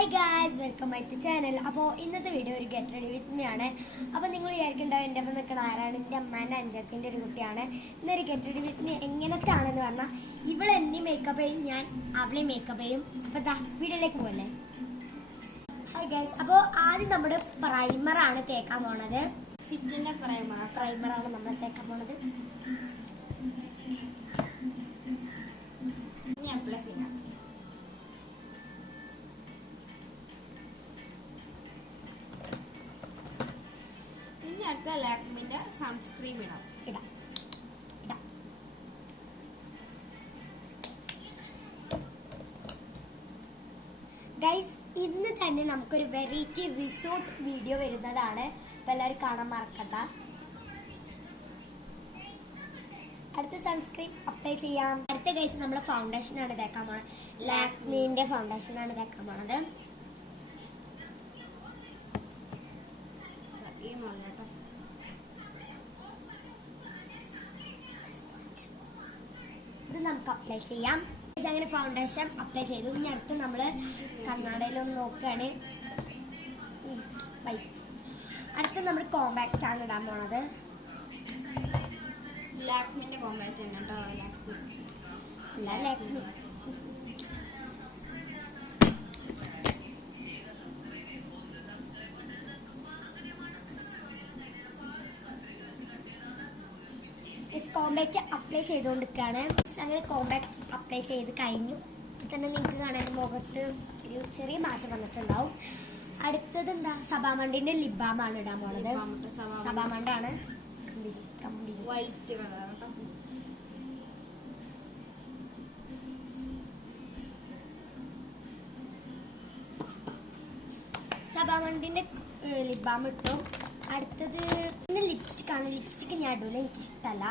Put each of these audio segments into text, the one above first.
Hi guys, welcome back to channel. അപ്പോൾ ഇന്നത്തെ video ഒരു ഗെറ്റ് റെഡി വിത്ത് മീ ആണ്. അപ്പോൾ നിങ്ങൾ വിചാരിക്കേണ്ടത് എൻ്റെ ഒപ്പം നിൽക്കുന്ന ആരാണ്? എൻ്റെ അമ്മേൻ്റെ അഞ്ചത്തിൻ്റെ ഒരു കുട്ടിയാണ്. ഇന്നൊരു ഗെറ്റ് റെഡി വിത്ത് മീ എങ്ങനത്തെ ആണെന്ന് പറഞ്ഞാൽ ഇവൾ എന്നെ മേക്കപ്പ് ചെയ്യും, ഞാൻ അവളെ മേക്കപ്പ് ചെയ്യും. അപ്പോൾ വീഡിയോയിലേക്ക് പോകല്ലേ. ഹായ് ഗായ്സ്, അപ്പോൾ ആദ്യം നമ്മുടെ പ്രൈമറാണ് തേക്കാൻ പോണത്. ഫിറ്റിൻ്റെ പ്രൈമറാണ് നമ്മൾ തേക്കാൻ പോണത്. ഇനി അപ്ലൈ ചെയ്യാം. ഇനി അടുത്ത ലാക്മിൻ്റെ സൺസ്ക്രീം ഇടാം. ഗൈസ്, ഇന്ന് തന്നെ നമുക്കൊരു വെറൈറ്റി റിസോർട്ട് വീഡിയോ വരുന്നതാണ്. അപ്പോൾ എല്ലാവരും കാണാൻ മറക്കണ്ട. അടുത്ത സൺസ്ക്രീൻ അപ്ലൈ ചെയ്യാം. അടുത്ത ഗൈസ് നമ്മുടെ ഫൗണ്ടേഷനാണ് തേക്കാൻ പോണത്. ലാക്മിന്റെ ഫൗണ്ടേഷനാണ് തേക്കാൻ പോണത്. ഇത് നമുക്ക് അപ്ലൈ ചെയ്യാം. അങ്ങനെ ഫൗണ്ടേഷൻ അപ്ലൈ ചെയ്തു. ഇനി അടുത്ത് നമ്മൾ കണ്ണാടയിലൊന്ന് നോക്കുകയാണ്. അടുത്ത് നമ്മൾ കോമ്പാക്റ്റ് ആണ് ഇടാൻ പോണത്. ലാക്മിൻ്റെ കോമ്പാക്റ്റ് ആണ് കേട്ടോ. ലാക്മി കോമ്പാക്റ്റ് അപ്ലൈ ചെയ്തുകൊണ്ടിരിക്കുകയാണ്. അങ്ങനെ കോമ്പാക്റ്റ് അപ്ലൈ ചെയ്ത് കഴിഞ്ഞു. തന്നെ നിങ്ങൾക്ക് കാണാൻ മുഖത്ത് ഒരു ചെറിയ മാറ്റം വന്നിട്ടുണ്ടാവും. അടുത്തത് എന്താ? സബാമണ്ടിന്റെ ലിബാമാണ് ഇടാൻ പോണത്. സബാമണ്ടാണ് വൈറ്റ് കളർ. സബാമണ്ടിന്റെ ലിബാം ഇട്ടു. അടുത്തത് പിന്നെ ലിപ്സ്റ്റിക് ആണ്. ലിപ്സ്റ്റിക് ഞാൻ ഇടൂല, എനിക്ക് ഇഷ്ടമല്ല.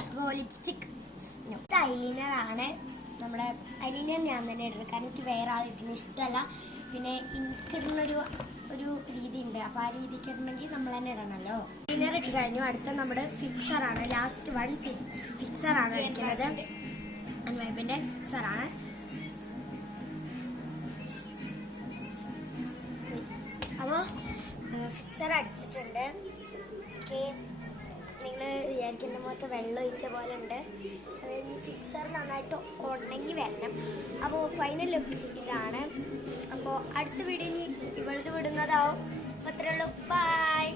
അപ്പോൾ ലിപ്സ്റ്റിക് ഐലൈനർ ആണ്. നമ്മുടെ ഐലൈനർ ഞാൻ തന്നെ ഇടുന്നത്, കാരണം എനിക്ക് വേറെ ആളിട്ടുന്ന ഇഷ്ടമല്ല. പിന്നെ എനിക്കിടുന്നൊരു രീതി ഉണ്ട്, അപ്പോൾ ആ രീതിക്ക് ഇടണമെങ്കിൽ നമ്മൾ തന്നെ ഇടണമല്ലോ. ഐലൈനർ ഇട്ട് കഴിഞ്ഞു. അടുത്ത നമ്മുടെ ഫിക്സറാണ്. ലാസ്റ്റ് വൺ ഫിക്സറാണ് ഇരിക്കുന്നത്. അൻവൈബിൻ്റെ ഫിക്സറാണ്. അപ്പോൾ ഫിക്സർ അടിച്ചിട്ടുണ്ട്. നിങ്ങൾ വിചാരിക്കുന്ന പോലത്തെ വെള്ളം ഒഴിച്ച പോലെ ഉണ്ട്. അതായത് ഫിക്സർ നന്നായിട്ട് ഉണങ്ങി വരണം. അപ്പോൾ ഫൈനൽ ലുക്ക് ഇതാണ്. അപ്പോൾ അടുത്ത വീഡിയോ ഇനി ഇവളത് വിടുന്നതാവും. അപ്പോൾ അത്രയേ ഉള്ളൂ. ബൈ.